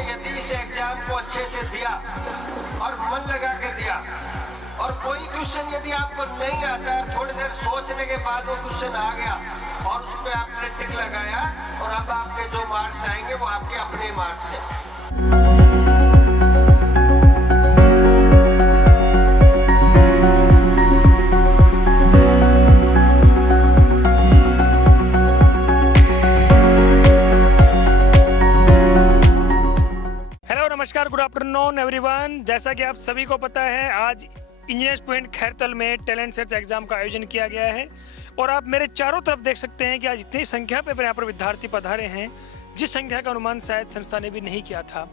यदि इस एग्जाम को अच्छे से दिया और मन लगा के दिया, और कोई क्वेश्चन यदि आपको नहीं आता है, थोड़ी देर सोचने के बाद वो क्वेश्चन आ गया और उस पर आपने टिक लगाया, और अब आपके जो मार्क्स आएंगे वो आपके अपने मार्क्स हैं। नमस्कार, गुड आफ्टरनून एवरीवन। जैसा कि आप सभी को पता है, आज इंजीनियर्स पॉइंट खैरतल में टैलेंट सर्च एग्जाम का आयोजन किया गया है और आप मेरे चारों तरफ देख सकते हैं कि आज इतनी संख्या पे यहाँ पर विद्यार्थी पधारे हैं, जिस संख्या का अनुमान शायद संस्था ने भी नहीं किया था।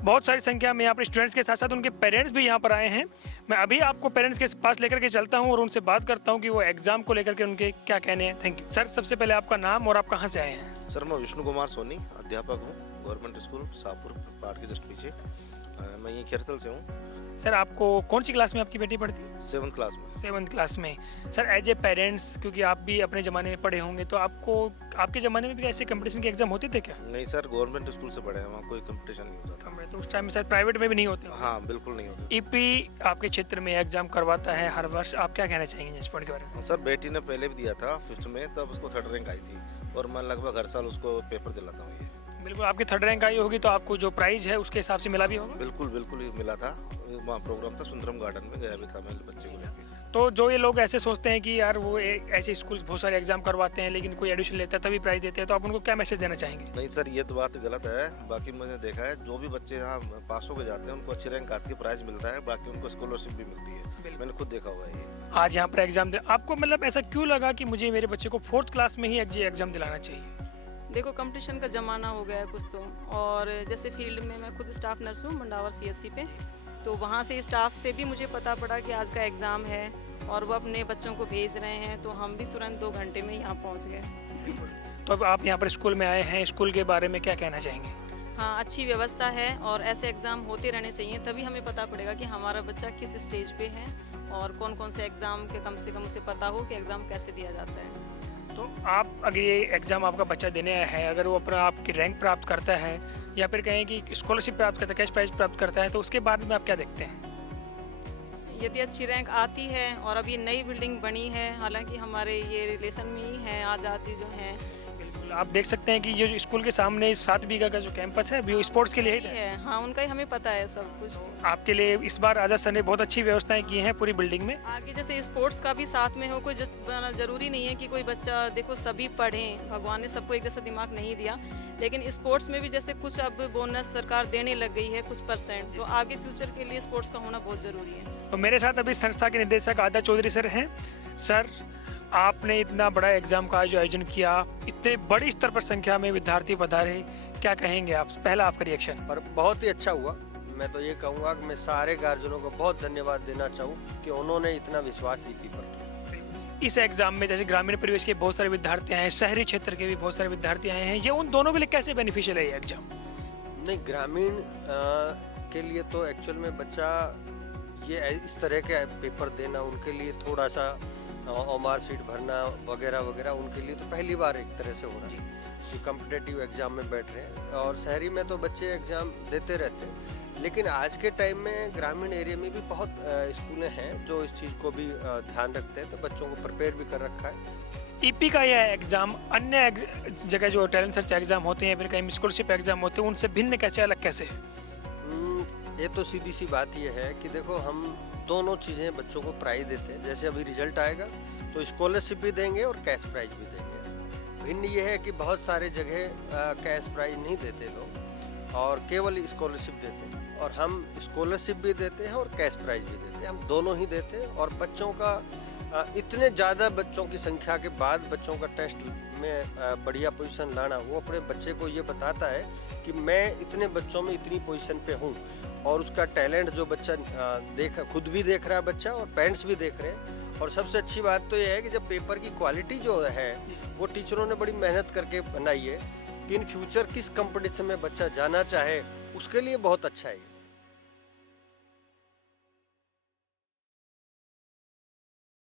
बहुत सारी संख्या में यहाँ पर स्टूडेंट्स के साथ साथ उनके पेरेंट्स भी यहाँ पर आए हैं। मैं अभी आपको पेरेंट्स के पास लेकर के चलता हूँ और उनसे बात करता हूँ कि वो एग्जाम को लेकर के उनके क्या कहने हैं। Thank you sir. सबसे पहले आपका नाम और आप कहाँ से आए हैं? सर, मैं विष्णु कुमार सोनी, अध्यापक हूँ, गवर्नमेंट स्कूल शाहपुर पार्क के जस्ट पीछे। मैं ये खैरतल से हूँ। सर, आपको कौन सी क्लास में आपकी बेटी पढ़ती है? 7th क्लास में। 7th क्लास में। सर, एज ए पेरेंट्स, क्योंकि आप भी अपने ज़माने में पढ़े होंगे, तो आपको आपके ज़माने में भी ऐसे कंपटीशन के एग्जाम होते थे क्या? नहीं सर, गवर्नमेंट स्कूल से पढ़े हैं, वहाँ कोई कंपटीशन नहीं होता था। तो उस टाइम में शायद प्राइवेट में भी नहीं होते? हाँ, बिल्कुल नहीं होता। ईपी आपके क्षेत्र में एग्जाम करवाता है हर वर्ष, आप क्या कहना चाहेंगे इस पॉइंट के बारे में? सर, बेटी ने पहले भी दिया था 5th में, तब उसको 3rd रैंक आई थी और मैं लगभग हर साल उसको पेपर दिलाता हूँ। ये बिल्कुल, आपकी 3rd रैंक आई होगी तो आपको जो प्राइज है उसके हिसाब से मिला भी होगा? बिल्कुल बिल्कुल ही मिला था। वहाँ प्रोग्राम था, सुंदरम गार्डन में गया भी था मैं बच्चे को लेकर। तो जो ये लोग ऐसे सोचते हैं कि यार वो ऐसे स्कूल्स बहुत सारे एग्जाम करवाते हैं लेकिन कोई एडमिशन लेता है तभी प्राइज देते हैं, तो आप उनको क्या मैसेज देना चाहेंगे? नहीं सर, ये तो बात गलत है। बाकी मैंने देखा है, जो भी बच्चे यहाँ पास होकर जाते हैं उनको अच्छी रैंक आती है, प्राइज मिलता है, बाकी उनको स्कॉलरशिप भी मिलती है। मैंने खुद देखा हुआ है ये। आज यहाँ पर एग्जाम दे, आपको मतलब ऐसा क्यों लगा कि मुझे मेरे बच्चे को 4th क्लास में ही एग्जाम दिलाना चाहिए? देखो, कंपटीशन का ज़माना हो गया है कुछ तो, और जैसे फील्ड में मैं खुद स्टाफ नर्स हूँ मंडावर CSC पे, तो वहाँ से स्टाफ से भी मुझे पता पड़ा कि आज का एग्ज़ाम है और वो अपने बच्चों को भेज रहे हैं, तो हम भी तुरंत 2 घंटे में यहाँ पहुँच गए। तो अब आप यहाँ पर स्कूल में आए हैं, स्कूल के बारे में क्या कहना चाहेंगे? हाँ, अच्छी व्यवस्था है और ऐसे एग्ज़ाम होते रहने चाहिए, तभी हमें पता पड़ेगा कि हमारा बच्चा किस स्टेज पे है और कौन कौन से एग्ज़ाम के कम से कम उसे पता हो कि एग्ज़ाम कैसे दिया जाता है। तो आप अगर ये एग्ज़ाम आपका बच्चा देने आया है, अगर वो अपना आपकी रैंक प्राप्त करता है या फिर कहें कि स्कॉलरशिप प्राप्त करता है, कैश प्राइज प्राप्त करता है, तो उसके बाद में आप क्या देखते हैं? यदि अच्छी रैंक आती है और अब ये नई बिल्डिंग बनी है, हालांकि हमारे ये रिलेशन में ही है, आज आती जो है। बिल्कुल, आप देख सकते हैं कि ये जो स्कूल के सामने 7 बीघा का जो कैंपस है वो स्पोर्ट्स के लिए ही है। हाँ, उनका ही हमें पता है सब कुछ। आपके लिए इस बार आजाद सर ने बहुत अच्छी व्यवस्थाएं की हैं पूरी बिल्डिंग में। आगे जैसे स्पोर्ट्स का भी साथ में हो, कोई जरूरी नहीं है कि कोई बच्चा, देखो सभी पढ़ें, भगवान ने सबको एक जैसा दिमाग नहीं दिया, लेकिन स्पोर्ट्स में भी जैसे कुछ अब बोनस सरकार देने लग गई है कुछ %, तो आगे फ्यूचर के लिए स्पोर्ट्स का होना बहुत ज़रूरी है। तो मेरे साथ अभी संस्था के निदेशक आदा चौधरी सर हैं। सर, आपने इतना बड़ा एग्जाम का जो आयोजन किया, इतने बड़ी स्तर पर संख्या में विद्यार्थी पधारे, क्या कहेंगे आप? पहला आपका रिएक्शन? पर बहुत ही अच्छा हुआ। मैं तो ये कहूँगा कि मैं सारे गार्जियनों को बहुत धन्यवाद देना चाहूँ कि उन्होंने इतना विश्वास ईपी पर किया। इस एग्जाम में जैसे ग्रामीण परिवेश के बहुत सारे विद्यार्थी आए हैं, शहरी क्षेत्र के भी बहुत सारे विद्यार्थी आए हैं, ये उन दोनों के लिए कैसे बेनिफिशियल है ये एग्जाम? नहीं, ग्रामीण के लिए तो एक्चुअल में बच्चा ये इस तरह के पेपर देना उनके लिए थोड़ा सा OMR शीट भरना वगैरह वगैरह उनके लिए तो पहली बार एक तरह से हो रहा है कि कॉम्पिटिटिव एग्जाम में बैठ रहे हैं, और शहरी में तो बच्चे एग्जाम देते रहते हैं, लेकिन आज के टाइम में ग्रामीण एरिया में भी बहुत स्कूलें हैं जो इस चीज़ को भी ध्यान रखते हैं, तो बच्चों को प्रिपेयर भी कर रखा है। ईपी का यह एग्जाम अन्य जगह जो टैलेंट सर्च एग्जाम होते हैं, फिर कहीं स्कॉलरशिप एग्जाम होते हैं, उनसे भिन्न कैसे, अलग कैसे है? ये तो सीधी सी बात ये है कि देखो, हम दोनों चीज़ें बच्चों को प्राइज देते हैं। जैसे अभी रिजल्ट आएगा तो स्कॉलरशिप भी देंगे और कैश प्राइज भी देंगे। भिन्न ये है कि बहुत सारे जगह कैश प्राइज नहीं देते लोग और केवल स्कॉलरशिप देते हैं, और हम स्कॉलरशिप भी देते हैं और कैश प्राइज भी देते हैं, हम दोनों ही देते हैं। और बच्चों का इतने ज़्यादा बच्चों की संख्या के बाद बच्चों का टेस्ट में बढ़िया पोजीशन लाना, वो अपने बच्चे को ये बताता है कि मैं इतने बच्चों में इतनी पोजीशन पे हूँ, और उसका टैलेंट जो बच्चा खुद भी देख रहा है बच्चा, और पेरेंट्स भी देख रहे हैं। और सबसे अच्छी बात तो ये है कि जब पेपर की क्वालिटी जो है वो टीचरों ने बड़ी मेहनत करके बनाई है कि इन फ्यूचर किस कंपटीशन में बच्चा जाना चाहे उसके लिए बहुत अच्छा है।